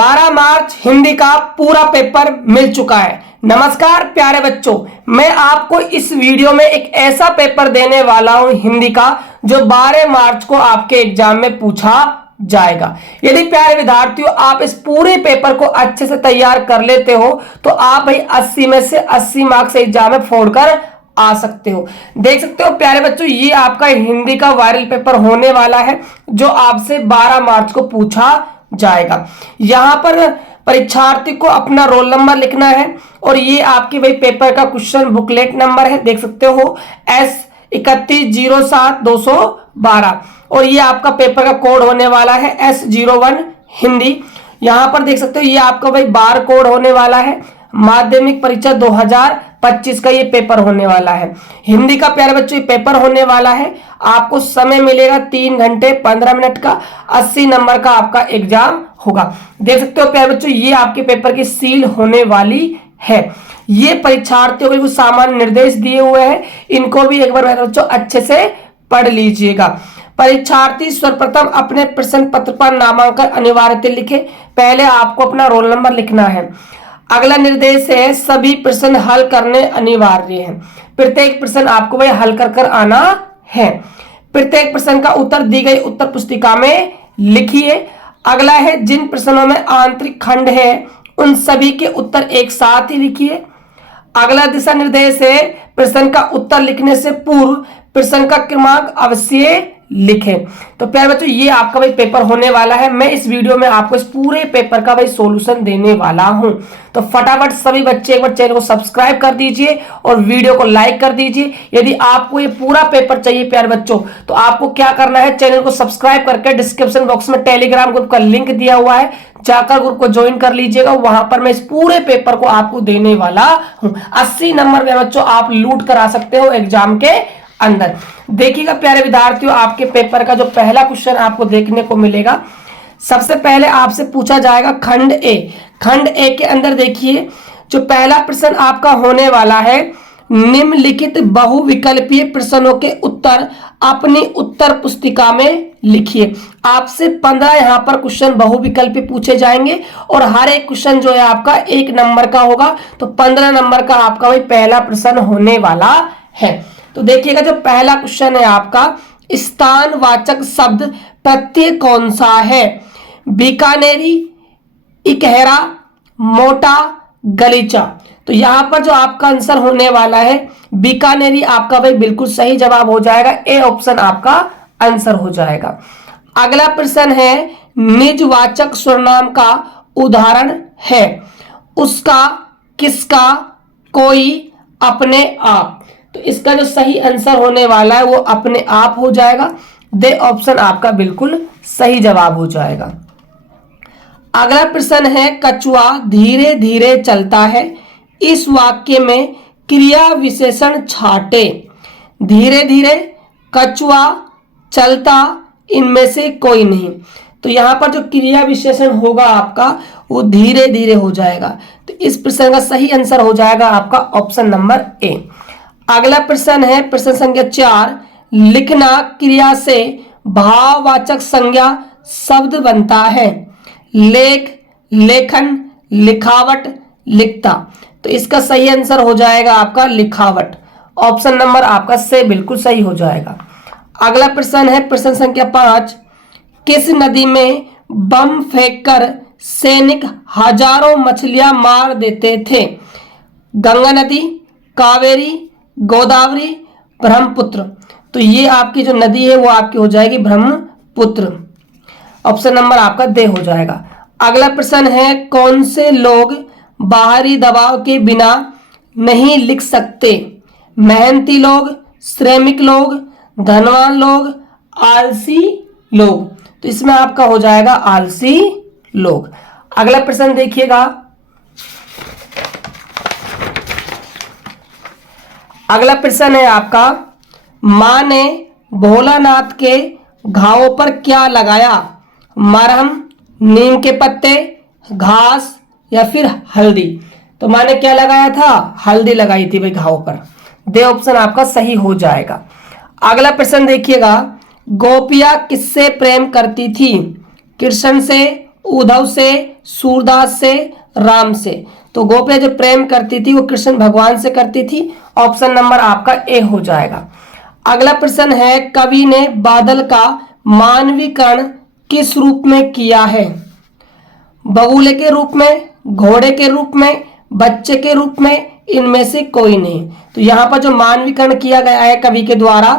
12 मार्च हिंदी का पूरा पेपर मिल चुका है। नमस्कार प्यारे बच्चों, मैं आपको इस वीडियो में एक ऐसा पेपर देने वाला हूं हिंदी का जो 12 मार्च को आपके एग्जाम में पूछा जाएगा। यदि प्यारे विद्यार्थियों आप इस पूरे पेपर को अच्छे से तैयार कर लेते हो तो आप भाई 80 में से 80 मार्क्स एग्जाम में फोड़कर आ सकते हो। देख सकते हो प्यारे बच्चों, ये आपका हिंदी का वायरल पेपर होने वाला है जो आपसे 12 मार्च को पूछा जाएगा। यहां पर परीक्षार्थी को अपना रोल नंबर लिखना है और ये आपके भाई पेपर का क्वेश्चन बुकलेट नंबर है, देख सकते हो S3107-212 और ये आपका पेपर का कोड होने वाला है S01 हिंदी। यहां पर देख सकते हो ये आपका भाई बार कोड होने वाला है। माध्यमिक परीक्षा 2025 का ये पेपर होने वाला है। हिंदी का प्यारे बच्चों ये पेपर होने वाला है। आपको समय मिलेगा 3 घंटे 15 मिनट का। 80 नंबर का आपका एग्जाम होगा। देख सकते हो प्यारे बच्चों ये आपके पेपर की सील होने वाली है। ये परीक्षार्थियों को कुछ सामान्य निर्देश दिए हुए हैं, इनको भी एक बार प्यारे बच्चों अच्छे से पढ़ लीजिएगा। परीक्षार्थी सर्वप्रथम अपने प्रश्न पत्र पर नामांकन अनिवार्यता लिखे। पहले आपको अपना रोल नंबर लिखना है। अगला निर्देश है सभी प्रश्न हल करने अनिवार्य है। प्रत्येक प्रश्न आपको भाई हल कर आना है। प्रत्येक प्रश्न का उत्तर दी गई उत्तर पुस्तिका में लिखिए। अगला है जिन प्रश्नों में आंतरिक खंड है उन सभी के उत्तर एक साथ ही लिखिए। अगला दिशा निर्देश है प्रश्न का उत्तर लिखने से पूर्व प्रश्न का क्रमांक अवश्य लिखें। तो प्यारे बच्चों ये आपका भाई पेपर होने वाला है। मैं इस वीडियो में आपको इस पूरे पेपर का भाई सॉल्यूशन देने वाला हूं। तो फटाफट सभी बच्चे एक बार चैनल को सब्सक्राइब कर दीजिए और वीडियो को लाइक कर दीजिए। यदि आपको ये पूरा पेपर चाहिए प्यारे बच्चों तो आपको क्या करना है, चैनल को सब्सक्राइब करके डिस्क्रिप्शन बॉक्स में टेलीग्राम ग्रुप का लिंक दिया हुआ है, जाकर ग्रुप को ज्वाइन कर लीजिएगा। वहां पर मैं इस पूरे पेपर को आपको देने वाला हूं। 80 नंबर प्यारे बच्चों आप लूट कर आ सकते हो एग्जाम के अंदर। देखिएगा प्यारे विद्यार्थियों आपके पेपर का जो पहला क्वेश्चन आपको देखने को मिलेगा, सबसे पहले आपसे पूछा जाएगा खंड ए। खंड ए के अंदर देखिए जो पहला प्रश्न आपका होने वाला है, निम्नलिखित बहुविकल्पीय प्रश्नों के उत्तर अपनी उत्तर पुस्तिका में लिखिए। आपसे 15 यहां पर क्वेश्चन बहुविकल्पी पूछे जाएंगे और हर एक क्वेश्चन जो है आपका 1 नंबर का होगा। तो 15 नंबर का आपका भाई पहला प्रश्न होने वाला है। तो देखिएगा जो पहला क्वेश्चन है आपका, स्थानवाचक शब्द प्रत्यय कौन सा है? बीकानेरी, इकहरा, मोटा, गलीचा। तो यहां पर जो आपका आंसर होने वाला है बीकानेरी आपका भाई बिल्कुल सही जवाब हो जाएगा। ए ऑप्शन आपका आंसर हो जाएगा। अगला प्रश्न है निजवाचक सर्वनाम का उदाहरण है उसका, किसका, कोई, अपने आप। तो इसका जो सही आंसर होने वाला है वो अपने आप हो जाएगा। दे ऑप्शन आपका बिल्कुल सही जवाब हो जाएगा। अगला प्रश्न है कछुआ धीरे धीरे चलता है, इस वाक्य में क्रिया विशेषण छाटे। धीरे धीरे, कछुआ, चलता, इनमें से कोई नहीं। तो यहां पर जो क्रिया विशेषण होगा आपका वो धीरे धीरे हो जाएगा। तो इस प्रश्न का सही आंसर हो जाएगा आपका ऑप्शन नंबर ए। अगला प्रश्न है प्रश्न संख्या 4, लिखना क्रिया से भाववाचक संज्ञा शब्द बनता है। लेख, लेखन, लिखावट, लिखता। तो इसका सही आंसर हो जाएगा आपका लिखावट। ऑप्शन नंबर आपका से बिल्कुल सही हो जाएगा। अगला प्रश्न है प्रश्न संख्या 5, किस नदी में बम फेंककर सैनिक हजारों मछलियां मार देते थे? गंगा नदी, कावेरी, गोदावरी, ब्रह्मपुत्र। तो ये आपकी जो नदी है वो आपकी हो जाएगी ब्रह्मपुत्र। ऑप्शन नंबर आपका दे हो जाएगा। अगला प्रश्न है कौन से लोग बाहरी दबाव के बिना नहीं लिख सकते? मेहनती लोग, श्रमिक लोग, धनवान लोग, आलसी लोग। तो इसमें आपका हो जाएगा आलसी लोग। अगला प्रश्न देखिएगा, अगला प्रश्न है आपका, मां ने भोलानाथ के घावों पर क्या लगाया? मरहम, नीम के पत्ते, घास या फिर हल्दी। तो मां ने क्या लगाया था? हल्दी लगाई थी भाई घावों पर। दे ऑप्शन आपका सही हो जाएगा। अगला प्रश्न देखिएगा, गोपियां किससे प्रेम करती थी? कृष्ण से, उद्धव से, सूरदास से, राम से। तो गोपियां जो प्रेम करती थी वो कृष्ण भगवान से करती थी। ऑप्शन नंबर आपका ए हो जाएगा। अगला प्रश्न है, कवि ने बादल का मानवीकरण किस रूप में किया है? बगुले के रूप में, घोड़े के रूप में, बच्चे के रूप में, इनमें से कोई नहीं। तो यहाँ पर जो मानवीकरण किया गया है कवि के द्वारा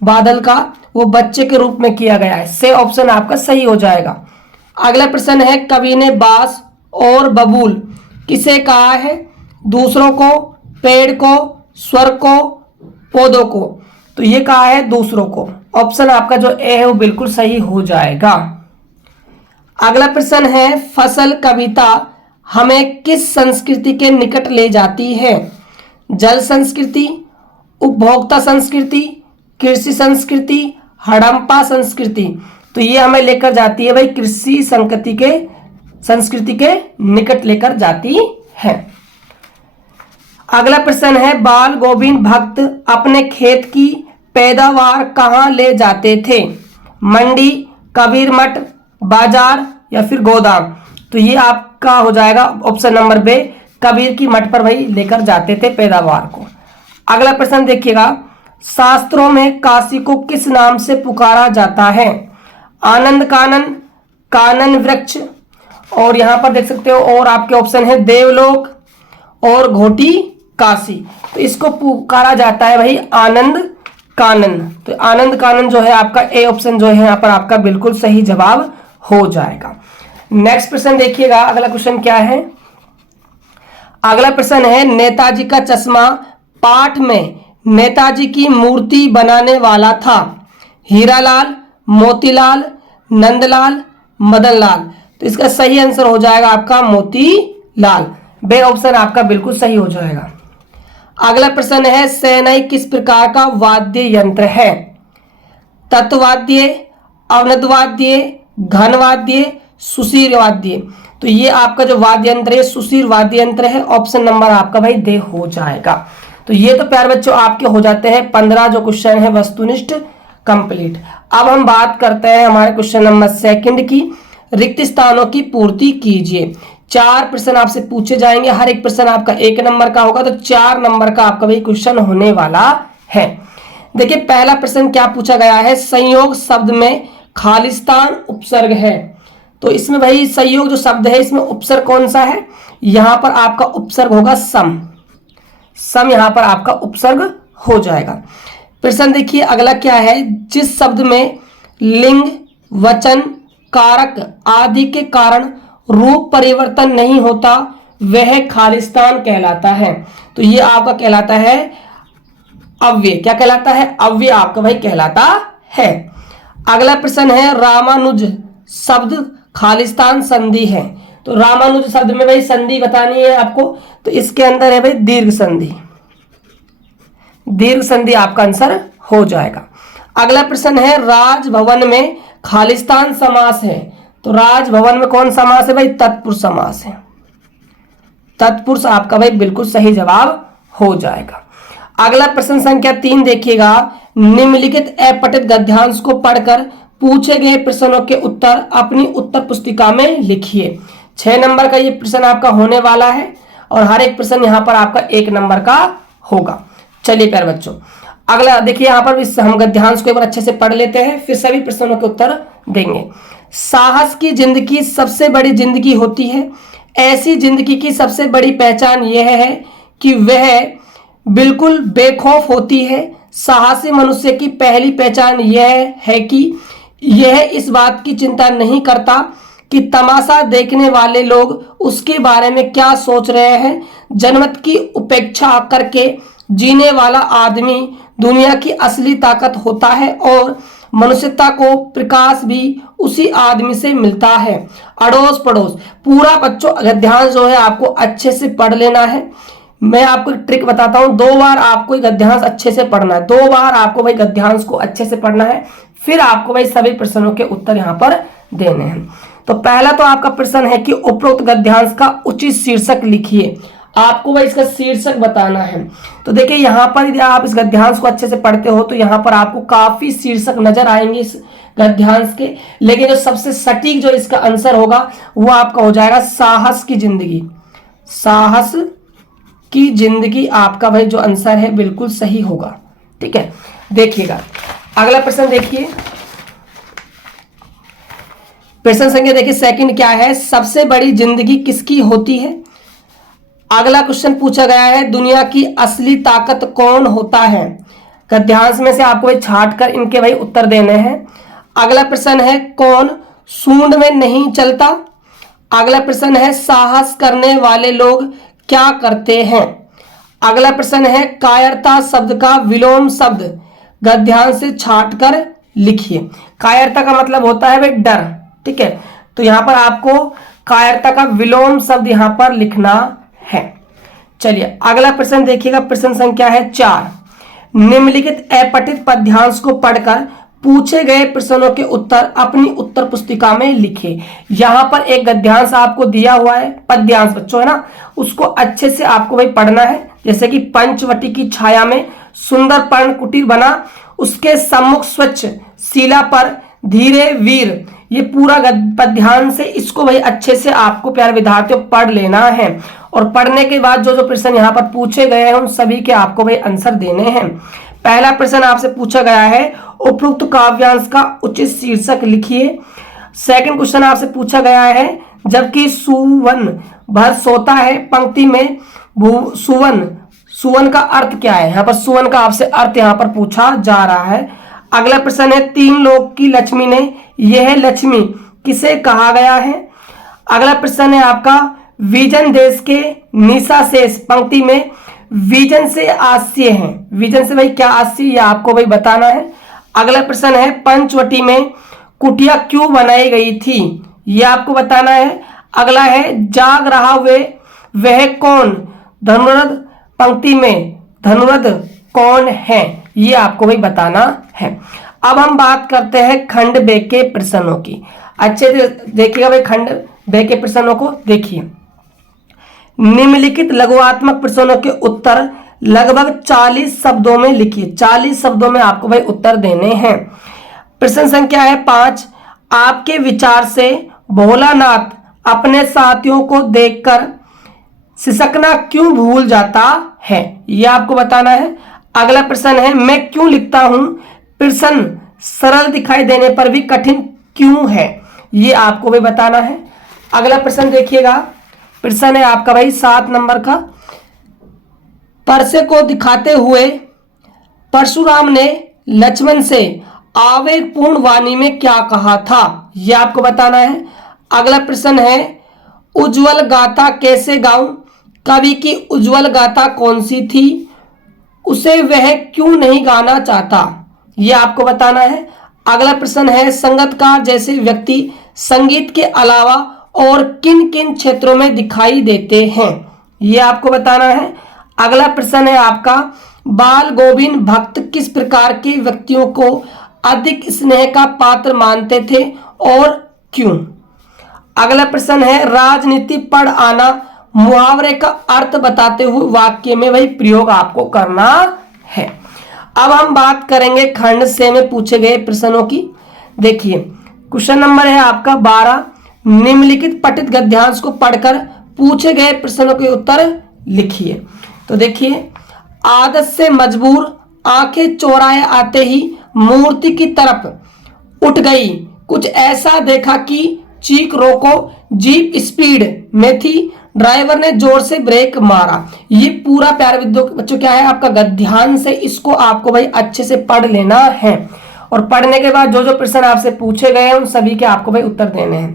बादल का, वो बच्चे के रूप में किया गया है। से ऑप्शन आपका सही हो जाएगा। अगला प्रश्न है, कवि ने बांस और बबूल किसे कहा है? दूसरों को, पेड़ को, स्वर को, पौधों को। तो ये कहा है दूसरों को। ऑप्शन आपका जो ए है वो बिल्कुल सही हो जाएगा। अगला प्रश्न है, फसल कविता हमें किस संस्कृति के निकट ले जाती है? जल संस्कृति, उपभोक्ता संस्कृति, कृषि संस्कृति, हड़प्पा संस्कृति। तो ये हमें लेकर जाती है भाई कृषि संस्कृति के निकट लेकर जाती है। अगला प्रश्न है, बाल गोविंद भक्त अपने खेत की पैदावार कहाँ ले जाते थे? मंडी, कबीर मठ, बाजार या फिर गोदाम। तो ये आपका हो जाएगा ऑप्शन नंबर बे, कबीर की मठ पर भाई लेकर जाते थे पैदावार को। अगला प्रश्न देखिएगा, शास्त्रों में काशी को किस नाम से पुकारा जाता है? आनंद कानन, कानन वृक्ष, और यहां पर देख सकते हो और आपके ऑप्शन है देवलोक और घोटी काशी। तो इसको पुकारा जाता है भाई आनंद कानन। तो आनंद कानन जो है आपका ए ऑप्शन जो है यहाँ पर आपका बिल्कुल सही जवाब हो जाएगा। नेक्स्ट प्रश्न देखिएगा, अगला क्वेश्चन क्या है? अगला प्रश्न है, नेताजी का चश्मा पाठ में नेताजी की मूर्ति बनाने वाला था? हीरालाल, मोतीलाल, नंदलाल, मदनलाल। तो इसका सही आंसर हो जाएगा आपका मोतीलाल। बे ऑप्शन आपका बिल्कुल सही हो जाएगा। अगला प्रश्न है, शहनाई किस प्रकार का वाद्य यंत्र है? तत्वाद्य, अवनतवाद्य, घनवाद्य, सुशीर वाद्य। तो ये आपका जो वाद्य यंत्र है सुशीर वाद्य यंत्र है। ऑप्शन नंबर आपका भाई दे हो जाएगा। तो ये तो प्यारे बच्चों आपके हो जाते हैं 15 जो क्वेश्चन है वस्तुनिष्ठ कंप्लीट। अब हम बात करते हैं हमारे क्वेश्चन नंबर 2 की, रिक्त स्थानों की पूर्ति कीजिए। 4 प्रश्न आपसे पूछे जाएंगे, हर एक प्रश्न आपका 1 नंबर का होगा, तो 4 नंबर का आपका भाई क्वेश्चन होने वाला है। देखिए पहला प्रश्न क्या पूछा गया है, संयोग शब्द में खालिस्तान उपसर्ग है। तो इसमें भाई संयोग जो शब्द है इसमें उपसर्ग कौन सा है? यहां पर आपका उपसर्ग होगा सम। सम यहां पर आपका उपसर्ग हो जाएगा। प्रश्न देखिए अगला क्या है, जिस शब्द में लिंग, वचन, कारक आदि के कारण रूप परिवर्तन नहीं होता वह खालिस्तान कहलाता है। तो ये आपका कहलाता है अव्यय। क्या कहलाता है? अव्यय आपका भाई कहलाता है। अगला प्रश्न है, रामानुज शब्द खालिस्तान संधि है। तो रामानुज शब्द में भाई संधि बतानी है आपको, तो इसके अंदर है भाई दीर्घ संधि। दीर्घ संधि आपका आंसर हो जाएगा। अगला प्रश्न है, राजभवन में खालिस्तान समास है। तो राजभवन में कौन समास है भाई? तत्पुरुष समास है। तत्पुरुष आपका भाई बिल्कुल सही जवाब हो जाएगा। अगला प्रश्न संख्या 3 देखिएगा, निम्नलिखित अपठित गद्यांश को पढ़कर पूछे गए प्रश्नों के उत्तर अपनी उत्तर पुस्तिका में लिखिए। 6 नंबर का ये प्रश्न आपका होने वाला है और हर एक प्रश्न यहाँ पर आपका 1 नंबर का होगा। चलिए प्यारे बच्चों, अगला देखिए यहाँ पर हम गद्यांश को एक बार अच्छे से पढ़ लेते हैं, फिर सभी प्रश्नों के उत्तर देंगे। साहस की जिंदगी सबसे बड़ी जिंदगी होती है। ऐसी जिंदगी की सबसे बड़ी पहचान यह है कि वह बिल्कुल बेखौफ होती है। साहसी मनुष्य की पहली पहचान यह है कि यह इस बात की चिंता नहीं करता कि तमाशा देखने वाले लोग उसके बारे में क्या सोच रहे हैं। जनमत की उपेक्षा करके जीने वाला आदमी दुनिया की असली ताकत होता है और मनुष्यता को प्रकाश भी उसी आदमी से मिलता है। अड़ोस पड़ोस पूरा बच्चों गद्यांश जो है आपको अच्छे से पढ़ लेना है। मैं आपको ट्रिक बताता हूं, 2 बार आपको गद्यांश अच्छे से पढ़ना है। 2 बार आपको भाई गद्यांश को अच्छे से पढ़ना है, फिर आपको भाई सभी प्रश्नों के उत्तर यहां पर देने हैं। तो पहला तो आपका प्रश्न है कि उपरोक्त गद्यांश का उचित शीर्षक लिखिए। आपको भाई इसका शीर्षक बताना है। तो देखिए यहाँ पर यदि आप इस गद्यांश को अच्छे से पढ़ते हो तो यहाँ पर आपको काफी शीर्षक नजर आएंगे इस गद्यांश के। लेकिन जो सबसे सटीक जो इसका आंसर होगा वो आपका हो जाएगा साहस की जिंदगी। साहस की जिंदगी आपका भाई जो आंसर है बिल्कुल सही होगा। ठीक है, देखिएगा अगला प्रश्न देखिए, प्रश्न संख्या देखिए सेकंड क्या है, सबसे बड़ी जिंदगी किसकी होती है। अगला क्वेश्चन पूछा गया है, दुनिया की असली ताकत कौन होता है। गद्यांश में से आपको छांट कर इनके भाई उत्तर देने हैं। अगला प्रश्न है, कौन सूंड में नहीं चलता। अगला प्रश्न है, साहस करने वाले लोग क्या करते हैं। अगला प्रश्न है, कायरता शब्द का विलोम शब्द गद्यांश से छांट कर लिखिए। कायरता का मतलब होता है भाई डर। ठीक है, तो यहां पर आपको कायरता का विलोम शब्द यहां पर लिखना है। चलिए अगला प्रश्न देखिएगा, प्रश्न संख्या है 4। निम्नलिखित अपठित पद्यांश को पढ़कर पूछे गए प्रश्नों के उत्तर अपनी उत्तर पुस्तिका में लिखे। यहां पर एक गद्यांश आपको दिया हुआ है, पद्यांश बच्चों है ना, उसको अच्छे से आपको भाई पढ़ना है। जैसे कि पंचवटी की छाया में सुंदर पर्ण कुटीर बना, उसके सम्मुख स्वच्छ शिला पर धीरे वीर, ये पूरा पद्यांश से इसको भाई अच्छे से आपको प्यारे विद्यार्थियों पढ़ लेना है। और पढ़ने के बाद जो जो प्रश्न यहाँ पर पूछे गए हैं उन सभी के आपको भाई आंसर देने हैं। पहला प्रश्न आपसे पूछा गया है, उपरोक्त काव्यांश का उचित शीर्षक लिखिए। सेकंड क्वेश्चन आपसे पूछा गया है, जबकि सुवन भर सोता है, पंक्ति में सुवन, सुवन का अर्थ क्या है। यहाँ पर सुवन का आपसे अर्थ यहाँ पर पूछा जा रहा है। अगला प्रश्न है, तीन लोक की लक्ष्मी ने यह लक्ष्मी किसे कहा गया है। अगला प्रश्न है आपका, विजन देश के निशा शेष, पंक्ति में विजन से आस्य है, विजन से भाई क्या आस्य, ये आपको भाई बताना है। अगला प्रश्न है, पंचवटी में कुटिया क्यों बनाई गई थी, ये आपको बताना है। अगला है, जाग रहा वह कौन, धनुर्ध, पंक्ति में धनुर्ध कौन है, ये आपको भाई बताना है। अब हम बात करते हैं खंड बे के प्रश्नों की। अच्छे से देखिएगा भाई, खंड बे के प्रश्नों को देखिए। निम्नलिखित लघुआत्मक प्रश्नों के उत्तर लगभग 40 शब्दों में लिखिए। 40 शब्दों में आपको भाई उत्तर देने हैं। प्रश्न संख्या है 5, आपके विचार से भोलानाथ अपने साथियों को देखकर सिसकना क्यों भूल जाता है, यह आपको बताना है। अगला प्रश्न है, मैं क्यों लिखता हूं, प्रश्न सरल दिखाई देने पर भी कठिन क्यों है, ये आपको भी बताना है। अगला प्रश्न देखिएगा, प्रश्न है आपका भाई 7 नंबर का, परसे को दिखाते हुए परशुराम ने लक्ष्मण से आवेगपूर्ण वाणी में क्या कहा था, यह आपको बताना है। अगला प्रश्न है, उज्जवल गाथा कैसे गाऊं, कवि की उज्जवल गाथा कौन सी थी, उसे वह क्यों नहीं गाना चाहता, यह आपको बताना है। अगला प्रश्न है, संगीतकार जैसे व्यक्ति संगीत के अलावा और किन किन क्षेत्रों में दिखाई देते हैं, यह आपको बताना है। अगला प्रश्न है आपका, बाल गोविंद भक्त किस प्रकार के व्यक्तियों को अधिक स्नेह का पात्र मानते थे और क्यों। अगला प्रश्न है, राजनीति पढ़ आना मुहावरे का अर्थ बताते हुए वाक्य में वही प्रयोग आपको करना है। अब हम बात करेंगे खंड से में पूछे गए प्रश्नों की। देखिए क्वेश्चन नंबर है आपका 12, निम्नलिखित पठित गद्यांश को पढ़कर पूछे गए प्रश्नों के उत्तर लिखिए। तो देखिए, आदत से मजबूर आंखें चौराहे आते ही मूर्ति की तरफ उठ गई, कुछ ऐसा देखा कि चीख रोको, जीप स्पीड में थी, ड्राइवर ने जोर से ब्रेक मारा। ये पूरा प्यारे बच्चों क्या है आपका गद्यांश है, इसको आपको भाई अच्छे से पढ़ लेना है। और पढ़ने के बाद जो जो प्रश्न आपसे पूछे गए हैं उन सभी के आपको भाई उत्तर देने हैं।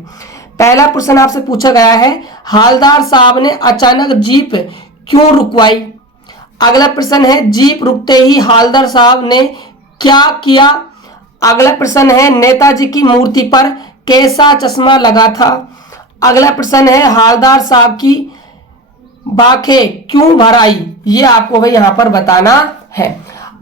पहला प्रश्न आपसे पूछा गया है, हालदार साहब ने अचानक जीप क्यों रुकवाई। अगला प्रश्न है, जीप रुकते ही हालदार साहब ने क्या किया। अगला प्रश्न है, नेताजी की मूर्ति पर कैसा चश्मा लगा था। अगला प्रश्न है, हालदार साहब की बाखें क्यों भर आई, ये आपको भाई यहाँ पर बताना है।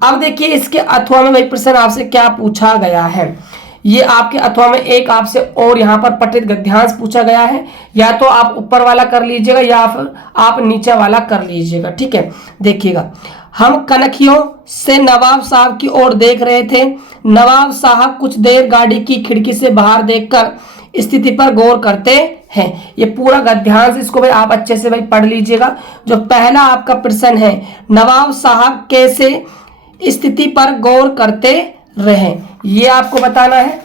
अब देखिए इसके अथवा में भाई प्रश्न आपसे क्या पूछा गया है। ये आपके अथवा में एक आपसे और यहाँ पर पठित गद्यांश पूछा गया है, या तो आप ऊपर वाला कर लीजिएगा या फिर आप नीचे वाला कर लीजिएगा। ठीक है, देखिएगा, हम कनखियों से नवाब साहब की ओर देख रहे थे। नवाब साहब कुछ देर गाड़ी की खिड़की से बाहर देखकर स्थिति पर गौर करते हैं। ये पूरा गद्यांश इसको भाई आप अच्छे से भाई पढ़ लीजिएगा। जो पहला आपका प्रश्न है, नवाब साहब कैसे स्थिति पर गौर करते रहे, ये आपको बताना है।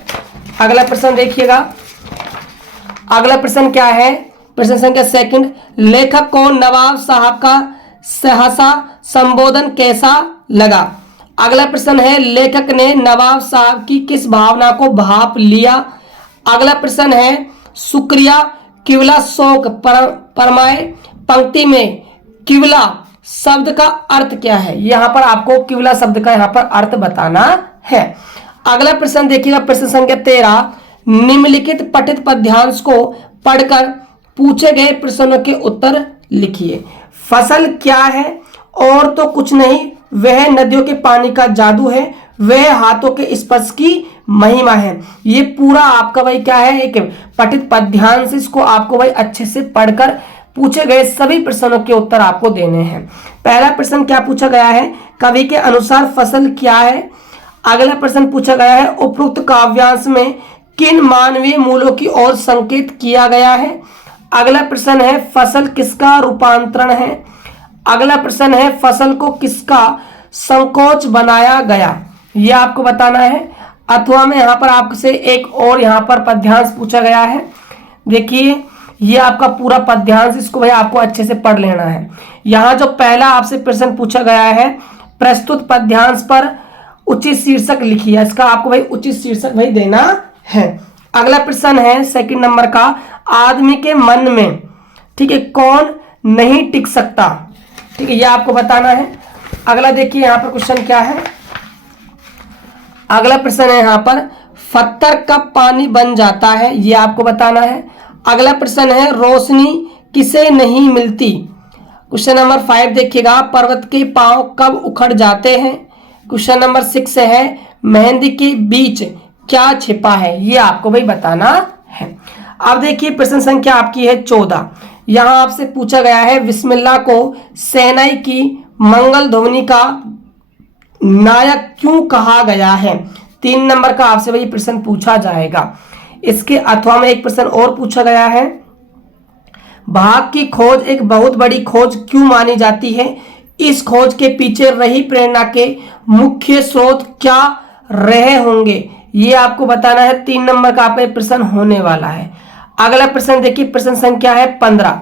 अगला प्रश्न देखिएगा। अगला प्रश्न क्या है? प्रश्न संख्या सेकंड, लेखक को नवाब साहब का सहसा संबोधन कैसा लगा? अगला प्रश्न है, लेखक ने नवाब साहब की किस भावना को भाप लिया? अगला प्रश्न है, शुक्रिया किवला शौक परमाए पंक्ति में किवला शब्द का अर्थ क्या है? यहां पर आपको किवला शब्द का यहां पर अर्थ बताना है। अगला प्रश्न देखिएगा, प्रश्न संख्या 13, निम्नलिखित पठित पद्यांश को पढ़कर पूछे गए प्रश्नों के उत्तर लिखिए। फसल क्या है? और तो कुछ नहीं, वह नदियों के पानी का जादू है, वह हाथों के स्पर्श की महिमा है। ये पूरा आपका भाई क्या है, एक पठित पद्यांश। इसको आपको भाई अच्छे से पढ़कर पूछे गए सभी प्रश्नों के उत्तर आपको देने हैं। पहला प्रश्न क्या पूछा गया है? कवि के अनुसार फसल क्या है? अगला प्रश्न पूछा गया है, उपरोक्त काव्यांश में किन मानवीय मूल्यों की ओर संकेत किया गया है? अगला प्रश्न है, फसल किसका रूपांतरण है? अगला प्रश्न है, फसल को किसका संकोच बनाया गया? यह आपको बताना है। अथवा में यहाँ पर आपसे एक और यहाँ पर पद्यांश पूछा गया है। देखिए ये आपका पूरा पद्यांश, इसको भाई आपको अच्छे से पढ़ लेना है। यहाँ जो पहला आपसे प्रश्न पूछा गया है, प्रस्तुत पद्यांश पर उचित शीर्षक लिखिए। इसका आपको भाई उचित शीर्षक भाई देना है। अगला प्रश्न है सेकंड नंबर का, आदमी के मन में, ठीक है, कौन नहीं टिक सकता? ठीक है, ये आपको बताना है। अगला देखिए यहाँ पर क्वेश्चन क्या है। अगला प्रश्न है यहाँ पर, पत्थर कब पानी बन जाता है? ये आपको बताना है। अगला प्रश्न है, रोशनी किसे नहीं मिलती? क्वेश्चन नंबर 5 देखिएगा, पर्वत के पांव कब उखड़ जाते हैं? क्वेश्चन नंबर 6 है, मेहंदी के बीच क्या छिपा है? ये आपको भाई बताना है। अब देखिए प्रश्न संख्या आपकी है 14। यहां आपसे पूछा गया है, बिस्मिल्लाह को शहनाई की मंगल ध्वनि का नायक क्यों कहा गया है? 3 नंबर का आपसे भाई प्रश्न पूछा जाएगा। इसके अथवा में एक प्रश्न और पूछा गया है, भाग की खोज एक बहुत बड़ी खोज क्यों मानी जाती है? इस खोज के पीछे रही प्रेरणा के मुख्य स्रोत क्या रहे होंगे? ये आपको बताना है। 3 नंबर का आपका प्रश्न होने वाला है। अगला प्रश्न देखिए, प्रश्न संख्या है 15,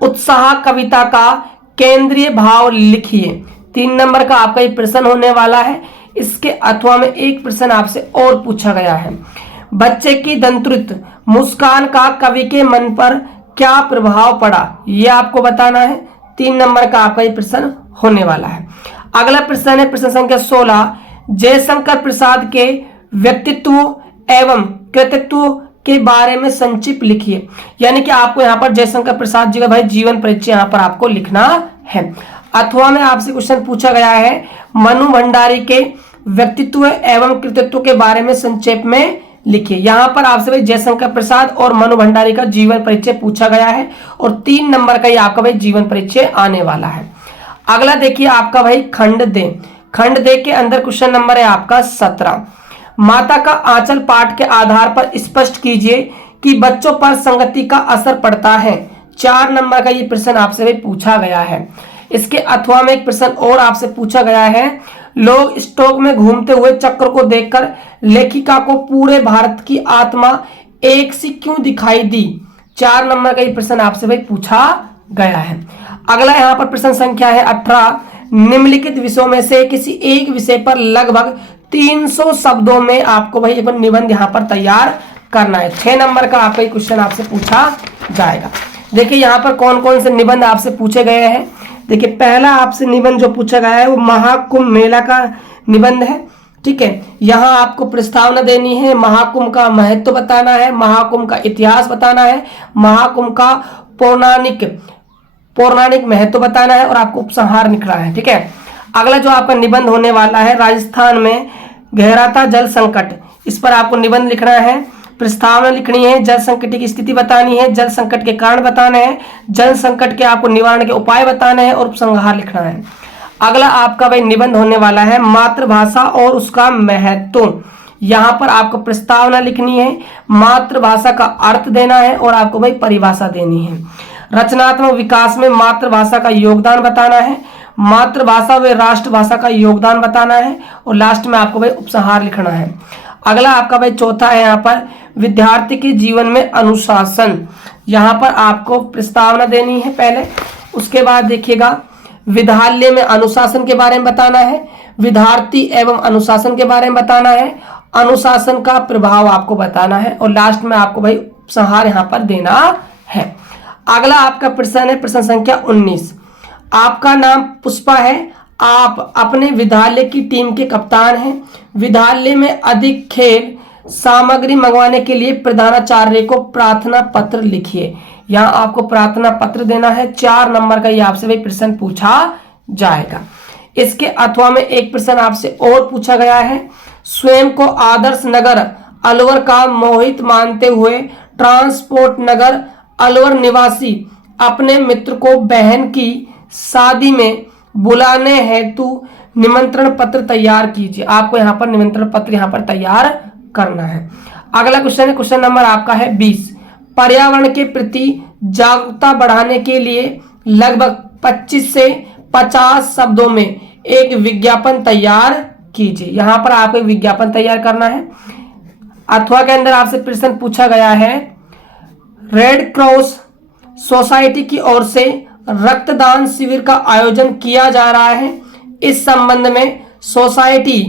उत्साह कविता का केंद्रीय भाव लिखिए। 3 नंबर का आपका ये प्रश्न होने वाला है। इसके अथवा में एक प्रश्न आपसे और पूछा गया है, बच्चे की दंतुरित मुस्कान का कवि के मन पर क्या प्रभाव पड़ा? ये आपको बताना है। 3 नंबर का आपका ये प्रश्न होने वाला है। अगला प्रश्न है प्रश्न संख्या 16, जयशंकर प्रसाद के व्यक्तित्व एवं कृतित्व के बारे में संक्षिप्त लिखिए। यानी कि आपको यहाँ पर जयशंकर प्रसाद जी का भाई जीवन परिचय यहाँ पर आपको लिखना है। अथवा में आपसे क्वेश्चन पूछा गया है, मनु भंडारी के व्यक्तित्व एवं कृतित्व के बारे में संक्षेप में लिखिए। यहाँ पर आपसे भाई जयशंकर प्रसाद और मनु भंडारी का जीवन परिचय पूछा गया है और 3 नंबर का ये आपका भाई जीवन परिचय आने वाला है। अगला देखिए आपका भाई खंड दे। खंड दे के अंदर क्वेश्चन नंबर है आपका 17, माता का आंचल पाठ के आधार पर स्पष्ट कीजिए कि बच्चों पर संगति का असर पड़ता है। 4 नंबर का ये प्रश्न आपसे भी पूछा गया है। इसके अथवा में एक प्रश्न और आपसे पूछा गया है, लोग स्टॉक में घूमते हुए चक्र को देखकर लेखिका को पूरे भारत की आत्मा एक सी क्यों दिखाई दी? 4 नंबर का ये प्रश्न आपसे भाई पूछा गया है। अगला यहाँ पर प्रश्न संख्या है 18, निम्नलिखित विषयों में से किसी एक विषय पर लगभग 300 शब्दों में आपको भाई एक निबंध यहाँ पर तैयार करना है। 6 नंबर का आपका क्वेश्चन आपसे पूछा जाएगा। देखिए यहाँ पर कौन कौन से निबंध आपसे पूछे गए हैं। देखिए पहला आपसे निबंध जो पूछा गया है वो महाकुंभ मेला का निबंध है। ठीक है, यहाँ आपको प्रस्तावना देनी है, महाकुंभ का महत्व बताना है, महाकुंभ का इतिहास बताना है, महाकुंभ का पौराणिक महत्व बताना है और आपको उपसंहार लिखना है। ठीक है, अगला जो आपका निबंध होने वाला है, राजस्थान में गहराता जल संकट, इस पर आपको निबंध लिखना है, प्रस्तावना लिखनी है, जल संकट की स्थिति बतानी है, जल संकट के कारण बताने हैं, जल संकट के आपको निवारण के उपाय बताने हैं और उपसंहार लिखना है। अगला आपका भाई निबंध होने वाला है मातृभाषा और उसका महत्व। यहां पर आपको प्रस्तावना लिखनी है, मातृभाषा का अर्थ देना है और आपको भाई परिभाषा देनी है। रचनात्मक विकास में मातृभाषा का योगदान बताना है, मातृभाषा व राष्ट्रभाषा का योगदान बताना है और लास्ट में आपको भाई उपसंहार लिखना है। अगला आपका भाई चौथा है यहाँ पर विद्यार्थी के जीवन में अनुशासन। यहाँ पर आपको प्रस्तावना देनी है पहले, उसके बाद देखिएगा विद्यालय में अनुशासन के बारे में बताना है, विद्यार्थी एवं अनुशासन के बारे में बताना है, अनुशासन का प्रभाव आपको बताना है और लास्ट में आपको भाई उपसंहार यहाँ पर देना है। अगला आपका प्रश्न है प्रश्न संख्या 19। आपका नाम पुष्पा है, आप अपने विद्यालय की टीम के कप्तान हैं। विद्यालय में अधिक खेल सामग्री मंगवाने के लिए प्रधानाचार्य को प्रार्थना पत्र लिखिए। यहाँ आपको प्रार्थना पत्र देना है, 4 नंबर का ये आपसे भाई प्रश्न पूछा जाएगा। इसके अथवा में एक प्रश्न आपसे और पूछा गया है, स्वयं को आदर्श नगर अलवर का मोहित मानते हुए ट्रांसपोर्ट नगर अलवर निवासी अपने मित्र को बहन की शादी में बुलाने हेतु निमंत्रण पत्र तैयार कीजिए। आपको यहाँ पर निमंत्रण पत्र यहाँ पर तैयार करना है। अगला क्वेश्चन है, क्वेश्चन नंबर आपका है 20। पर्यावरण के प्रति जागरूकता बढ़ाने के लिए लगभग 25 से 50 शब्दों में एक विज्ञापन तैयार कीजिए। यहाँ पर आपको एक विज्ञापन तैयार करना है। अथवा के अंदर आपसे प्रश्न पूछा गया है, रेड क्रॉस सोसाइटी की ओर से रक्तदान शिविर का आयोजन किया जा रहा है। इस संबंध में सोसाइटी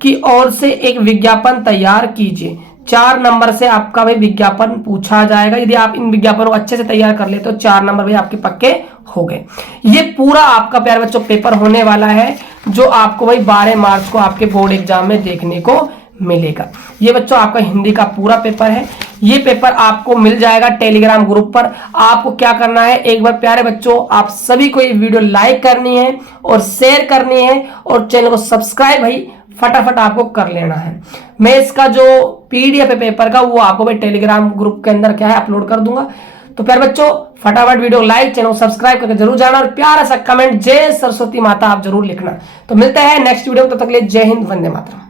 की ओर से एक विज्ञापन तैयार कीजिए। 4 नंबर से आपका भाई विज्ञापन पूछा जाएगा। यदि आप इन विज्ञापनों को अच्छे से तैयार कर ले तो 4 नंबर भी आपके पक्के हो गए। ये पूरा आपका प्यारे बच्चों पेपर होने वाला है जो आपको भाई 12 मार्च को आपके बोर्ड एग्जाम में देखने को मिलेगा। ये बच्चों आपका हिंदी का पूरा पेपर है। ये पेपर आपको मिल जाएगा टेलीग्राम ग्रुप पर। आपको क्या करना है, एक बार प्यारे बच्चों आप सभी को ये वीडियो लाइक करनी है और शेयर करनी है और चैनल को सब्सक्राइब भाई फटाफट आपको कर लेना है। मैं इसका जो पीडीएफ है पेपर का वो आपको भाई टेलीग्राम ग्रुप के अंदर क्या है अपलोड कर दूंगा। तो प्यारे बच्चों फटाफट वीडियो लाइक चैनल को सब्सक्राइब करके जरूर जाना और प्यारा सा कमेंट जय सरस्वती माता आप जरूर लिखना। तो मिलते हैं नेक्स्ट वीडियो में, तब तक के लिए जय हिंद, वंदे मातरम।